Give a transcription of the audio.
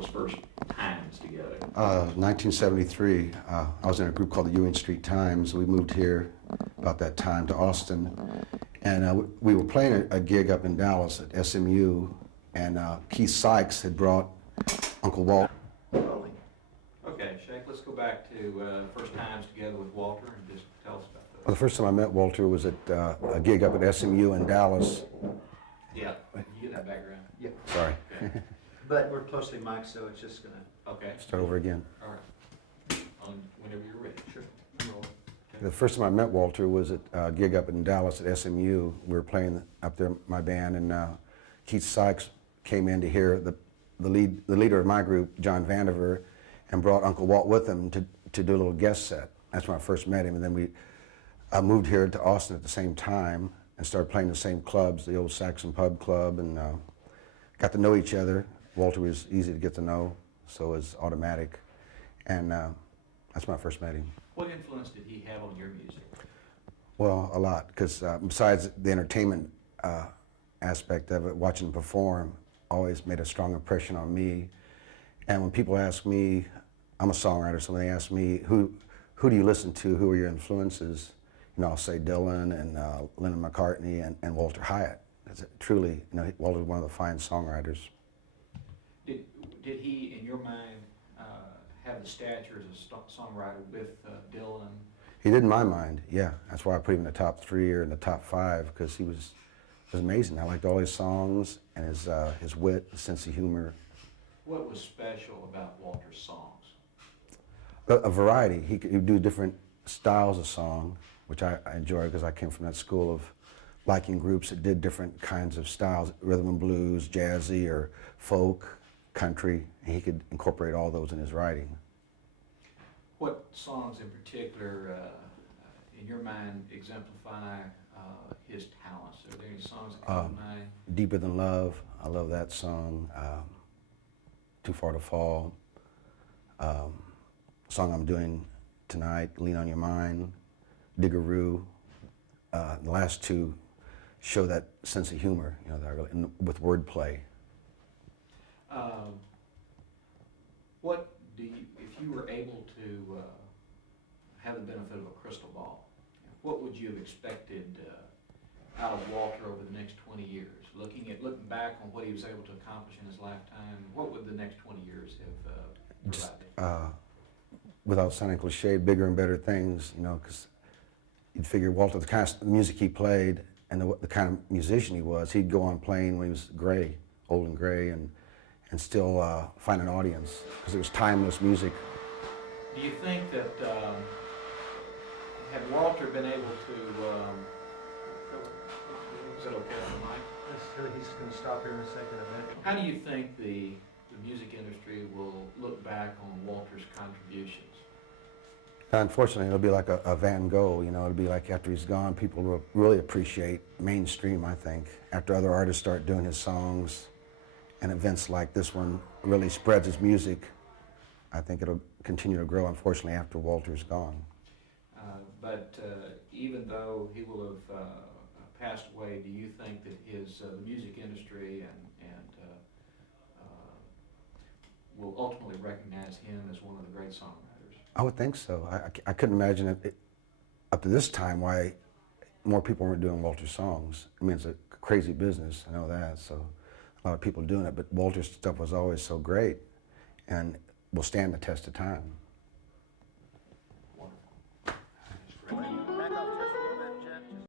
those first times together? 1973, I was in a group called the Ewing Street Times. We moved here about that time to Austin, and we were playing a gig up in Dallas at SMU, and Keith Sykes had brought Uncle Walt. Okay, Shake, let's go back to first times together with Walter and just tell us about those. Well, the first time I met Walter was at a gig up at SMU in Dallas. Yeah, you get that background? Yeah, Sorry. Okay. but we're closely mic'd, so it's just gonna, Okay, Start over again. all right. Whenever you're ready. sure. The first time I met Walter was at a gig up in Dallas at SMU. We were playing up there, my band, and Keith Sykes came in to hear the leader of my group, John Vandiver, and brought Uncle Walt with him to do a little guest set. That's when I first met him, and then we moved here to Austin at the same time and started playing the same clubs, the old Saxon Pub Club, and got to know each other. Walter was easy to get to know, so it was automatic, and that's when I first met him. What influence did he have on your music? Well, a lot, because besides the entertainment aspect of it, watching him perform always made a strong impression on me. And when people ask me, I'm a songwriter, so when they ask me, who do you listen to, who are your influences, you know, I'll say Dylan and Lennon McCartney and Walter Hyatt. Truly, you know, Walter's one of the fine songwriters. Did he, in your mind, have the stature as a songwriter with Dylan? He did in my mind, yeah. That's why I put him in the top 3 or in the top 5, because he was amazing. I liked all his songs and his wit, his sense of humor. What was special about Walter's songs? A variety. He could do different styles of song, which I enjoy because I came from that school of liking groups that did different kinds of styles, rhythm and blues, jazzy, or folk, country, and he could incorporate all those in his writing. What songs in particular, in your mind, exemplify his talents? Are there any songs that come to mind? Deeper Than Love, I love that song. Too Far to Fall. Song I'm doing tonight, Lean on Your Mind, Diggaroo. The last two show that sense of humor, you know, with wordplay. What do you, if you were able to have the benefit of a crystal ball, what would you have expected out of Walter over the next 20 years? Looking back on what he was able to accomplish in his lifetime, what would the next 20 years have provided? Without sounding cliche, bigger and better things, you know, because you'd figure Walter, the kind of music he played and the kind of musician he was, he'd go on playing when he was gray, old and gray, and still find an audience, because it was timeless music. Do you think that had Walter been able to, is that okay on the mic? He's gonna stop here in a second, I bet. How do you think the music industry will look back on Walter's contributions? Unfortunately, it'll be like a Van Gogh, you know, it'll be like after he's gone, people will really appreciate mainstream, I think. After other artists start doing his songs and events like this one really spreads his music, I think it'll continue to grow, unfortunately, after Walter's gone. But even though he will have passed away, do you think that the music industry and will ultimately recognize him as one of the great songwriters? I would think so. I couldn't imagine it up to this time why more people weren't doing Walter's songs. I mean, it's a crazy business, I know that, so a lot of people doing it, but Walter's stuff was always so great and will stand the test of time.